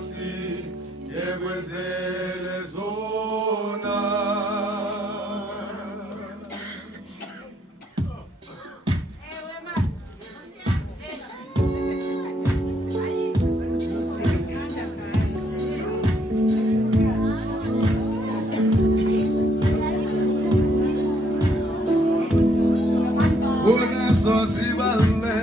inkosi yekwenzele zona. Unaso zibale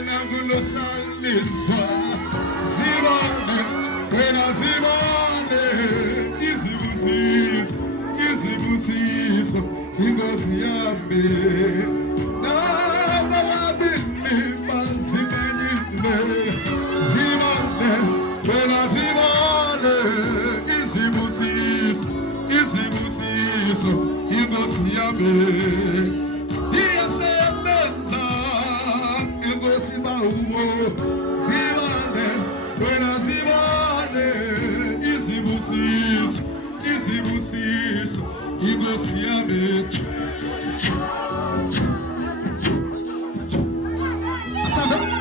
nakulosaliswa zibone wena zibone izibusiso izibusiso inkosi yami nababini bazimenyile zibone wena zibone izibusiso izibusiso inkosi yami diyasebenza inkosi bawo zibone wena zibone izibusiso izibusiso inkosi yami asanga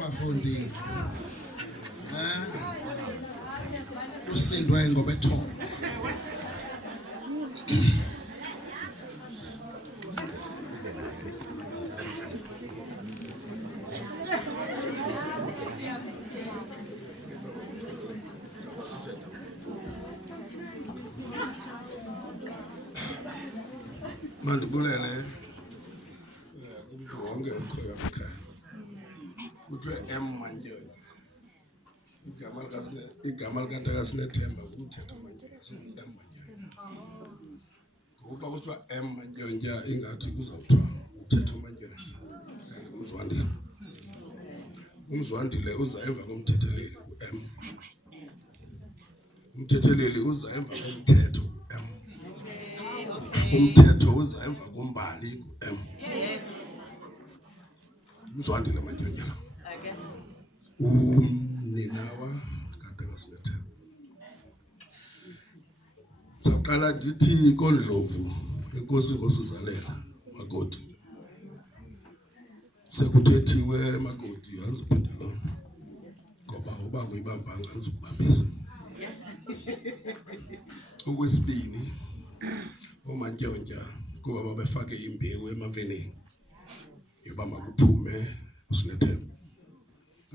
bafundi usindwe ngobetholo mandibulele kumntu wonke okhoyo ekhaya kuthiwe manje igama likaNtakaSinethemba kumthetho manje sokulam manje ngokuba kuthiwa manje nje ingathi kuzawuthiwa umthetho manje kanti umzwandile uza emva komthetheleli u-M umthetheleli uza emva komthetho u-M umthetho uza emva kombali u-M umzwandile manje nje umninawa kaNtakaSinethemba saqala ndithi koNdlovu inkosi ngosizalela makoti sekuthethiwe makoti anzuphinda lona ngoba uba kuyibambanga anzukubambisa okwesibini omantyonja kuba babefake imbewu emamveneni yoba makuphume uSinethemba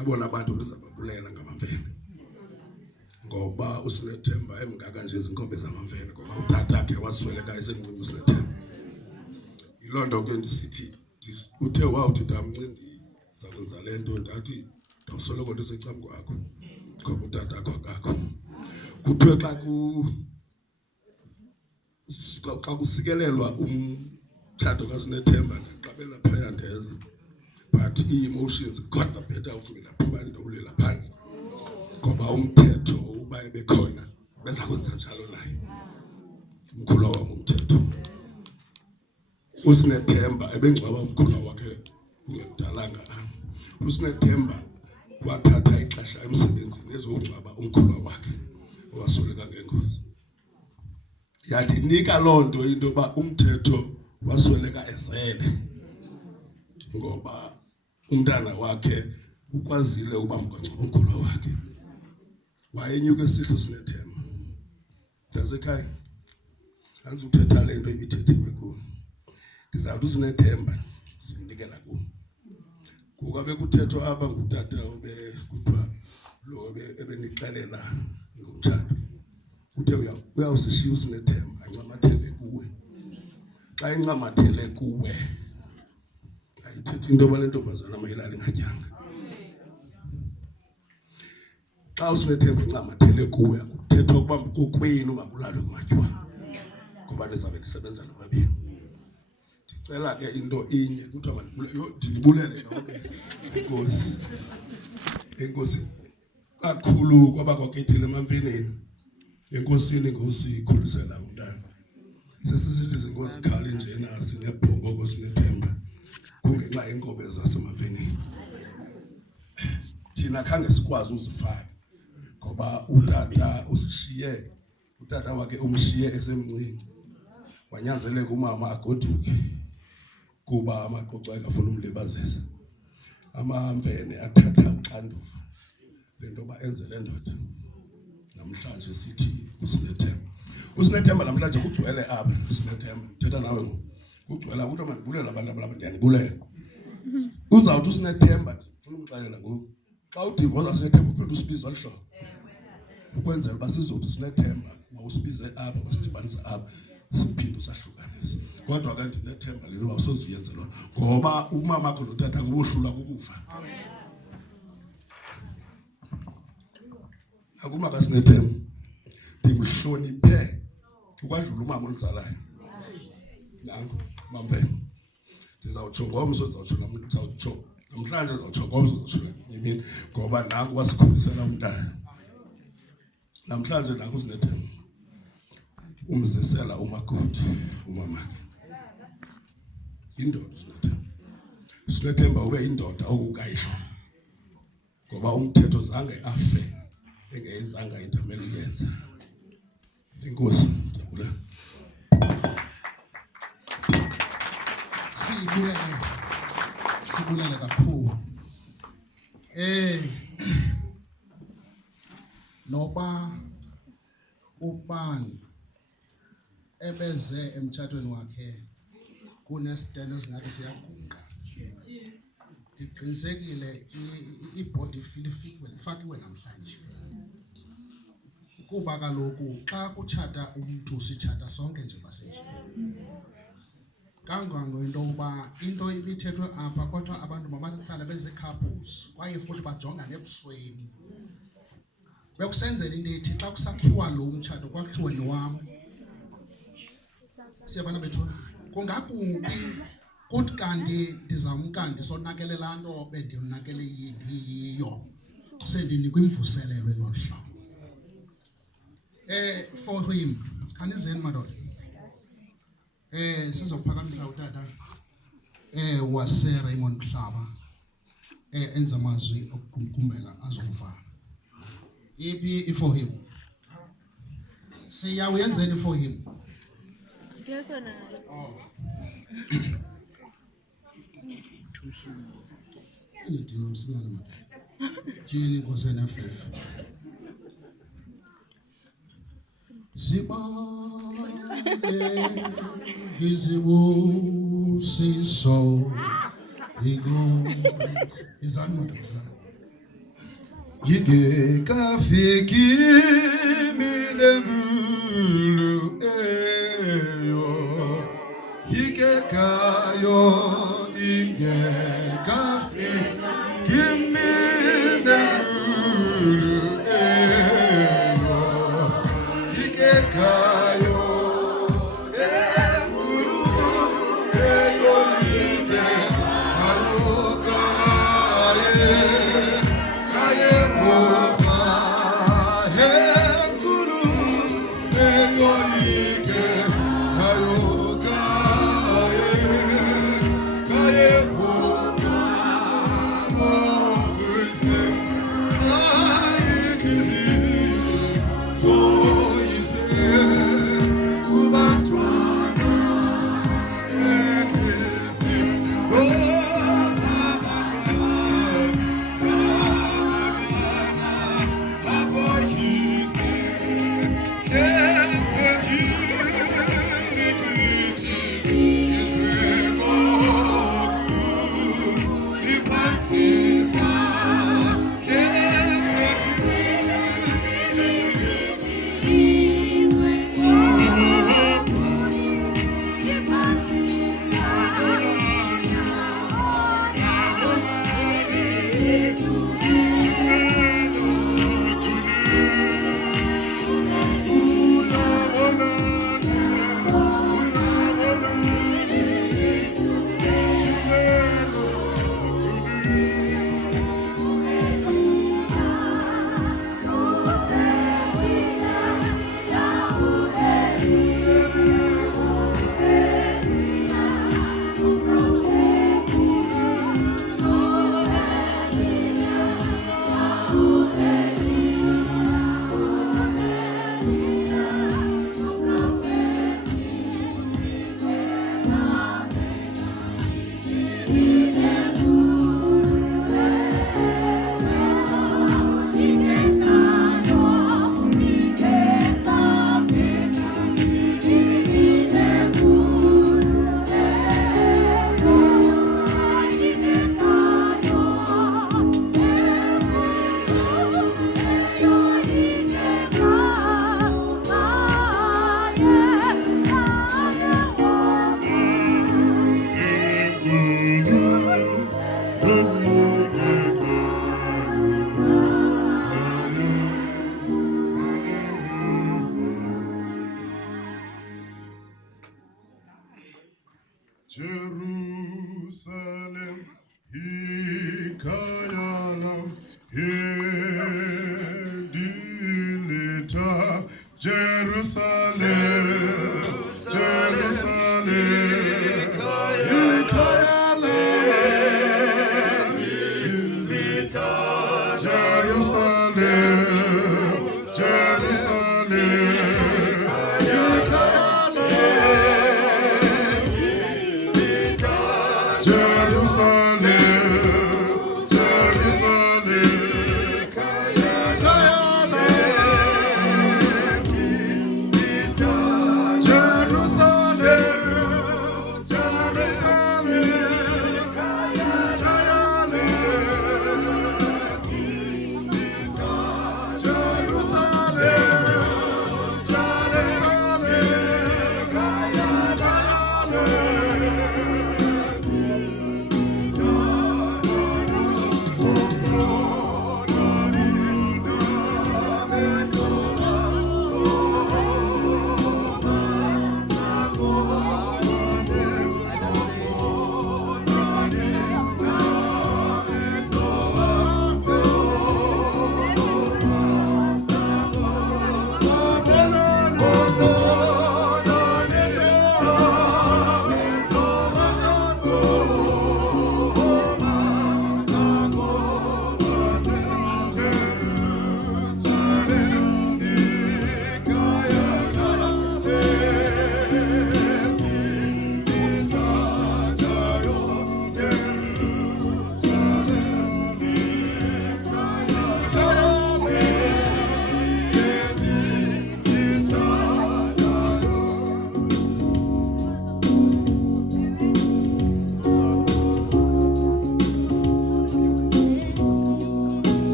abona abantu ndizababulela ngamamvene ngoba uSinethemba emngaka nje izinkobe zamamvene ngoba utata akhe wasweleka esemncinci uSinethemba yiloo nto ke ndisithi uthe wawuthi tamncindi zakwenza le nto ndathi ndawusoloko ndisecam kwakho ngoba utata akho akakho kuthiwe xa kusikelelwa umtshato kaSinethemba ndaqabela phaya ndeza but i-emotions got the better of me lapha ndawulela phandle ngoba umthetho uba ebekhona beza kwenza njalo naye umkhulu wami umthetho uSinethemba ebengcwaba umkhulu wakhe ngedalanga uSinethemba wathatha ixesha emsebenzini ezongcwaba umkhulu wakhe owasweleka ngengozi yandinika loo nto into yoba umthetho wasweleka ezele ngoba umntana wakhe ukwazile uba mngcwaba umkhulu wakhe wayenyuka esidlo uSinethemba ndasekhaya anzuthetha le nto ibithethiwe kuyo ndizawuthi uSinethemba simnikela kuyo ngoku abekuthethwa apha ngutata obekuthiwa lo ebenixelela ngomtshato uthe uyawusishiya uSinethemba ancamathele xa incamathele kuwe ayithethi into yoba le ntombazana mayilali ngatyanga. Xa uSinethemba incamathele kuwe akuthethwa ukuba kokwenu makulalwe kungatywanga, ngoba nizawube nisebenza nobabini. Ndicela ke into inye kuthiwa ndinibulele nonke inkosi. Enkosi kakhulu kwabakwakethile eMamfeneni. Enkosini ngosiyikhulisela umntana. Sesisithi zinkosi khali njena sinebhongo ngoSinethemba kungenxa yenkobe zaseMamfeneni. Thina khange sikwazi uzifaka ngoba utata usishiye, utata wakhe umshiye esemncinci. Wanyanzeleka umama agoduke kuba amaqoqo ayengafuna umlibazisa. AmaMfene athatha uxanduva lento ba enze le ndoda. Namhlanje sithi uSinethemba. uSinethemba namhlanje kugcwele apha uSinethemba. Ndithetha nawe ngoku. Kugcwele ukuthi mandibulela abantu abalapha ndiyanibulela. Uzawuthi uSinethemba ndifuna umxelela ngoku. Xa udivorce uSinethemba uphinde usibize alihlobo. Ukwenzela uba sizothi uSinethemba mawusibize apha wasidibanisa apha siphinde usahlukanisa. Kodwa ke ndinethemba lelo awusozuyenza lona ngoba umama wakho notata kubohlula kukufa. Akuma kaSinethemba ndimhloniphe ukwadlula umama onizalayo. Nangu Mamfene. Ndizawutsho ngomso ndizawutsho namhlanje ndizawutsho ngomso ndizawutsho ngemini ngoba nangu wasikhulisela umntana. Namhlanje nangu uSinethemba umzisela umakoti umamakhe. Indoda uSinethemba. uSinethemba ube indoda okukayihlo ngoba umthetho zange afe engeyenzanga into amele uyenza. Inkosi ndiyabulela. Sibulele kakhulu. Noba ubani ebeze emtshatweni wakhe kunesitendo esingathi siyaguqa. Iqinisekile ibody ifakiwe namhlanje. Kuba kaloku xa kutshata umntu sitshata sonke nje basenje. Kangango into uba into ibithethwe apha kodwa abantu mabahlale benze couples kwaye futhi bajongane ebusweni. Bekusenzela into ethi xa kusakhiwa lo umtshato kwakhiwe nowam. Siyabana bethu kungakubi kuthi kanti ndizamka ndisonakele laa nto bendinakele yiyo sendinikwa imvuselelo elohla. For him khanizeni madoda. Sizophakamisa utata wase Raymond Mhlaba enza amazwi okukumkumela azova. Ibi for him. Siyawuyenzeni for him. Idinga umsingane manje. Jini nkosana fefe. Sibale izibusiso inkosi izani madoda. Yige kafiki milengulu eyo yige kayo inge kafiki milengulu eyo yige kayo engulu eyo yige kayo kaye Ikayalam Yedilita Jerusalem, Jerusalem, Ikayalam Yedilita Jerusalem, Jerusalem, Ikayalam Jerusalem.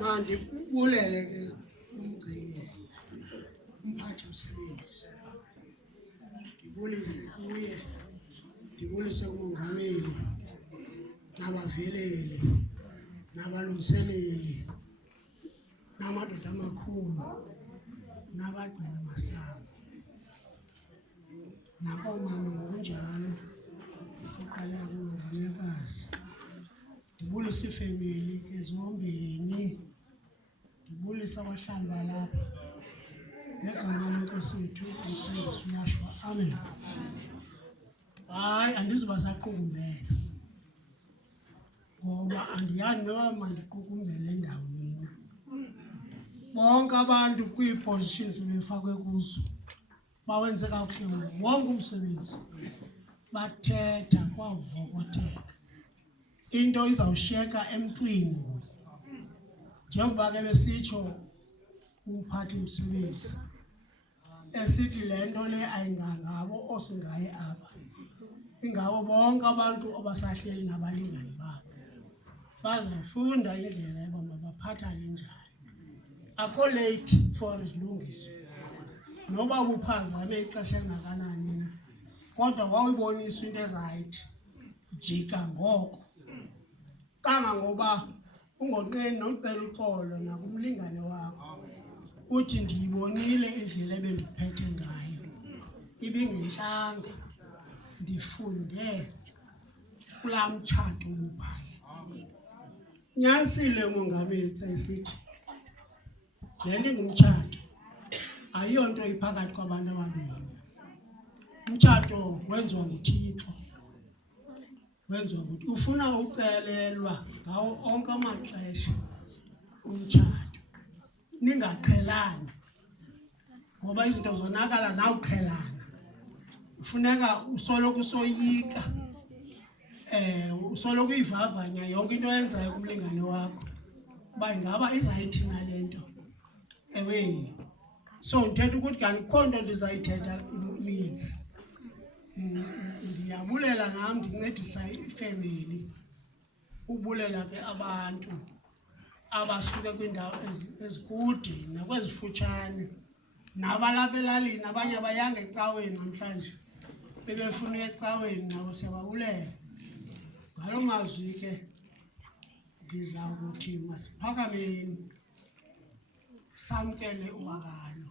Mandi bulele ke umgcini umphathi umsebenzi ngibulise kuye ngibulise kumongameli nabaveleli nabalungiseleli namadoda amakhulu nabagcina masango nakomama ngokunjalo uqala kumongamelikazi ngibulisa ifamily ezombeni ngibulisa abahlali balapha ngegama lenkosi yethu uSiyabuswa uyashwa amen. Hayi andizoba saqukumbela ngoba andiyazi noba mandiqukumbele endawo nina bonke abantu kwii-positions befakwe kuzo bawenze kakuhle wonke umsebenzi bathetha kwavokotheka into izawushiyeka emntwini ngoku njengoba ke besitsho umphathi umsebenzi esithi le nto le ayingangabo osingaye apha ingabo bonke abantu abasahleli nabalingani babo bazafunda indlela yoba mabaphathane njani. Akho late for isilungiso noba ubuphazame ixesha elingakanani na kodwa wawuyibonisa into erayithi jika ngoko kangangoba ungonqeni nocela uxolo nakumlingane wakho uthi ndiyibonile indlela ebendiphethe ngayo ibingentlanga ndifunde kulaa mtshato ubuphayo. Nyanisile umongameli xa esithi le nto ingumtshato ayiyonto iphakathi kwabantu ababini. Umtshato wenziwa nguThixo, wenziwa nguThixo. Ufuna ucelelwa ngawo onke amaxesha umtshato, ningaqhelani ngoba izinto zonakala nawuqhelana. Ufuneka usoloko usoyika usoloko uyivavanya yonke into oyenzayo kumlingane wakho uba ingaba irayithi nale nto. Ewe, so ndithetha ukuthi kanti kukho nto ndizayithetha ininzi. Ndiyabulela nam ndincedisa ifemeli, ubulela ke abantu abasuke kwiindawo ezikude nakwezifutshane nabalapha elalini, abanye abayanga ecaweni namhlanje bebefuna uya ecaweni, nabo siyababulela. Ngalo mazwi ke ndiza kuthi masiphakameni samkele ubakalo.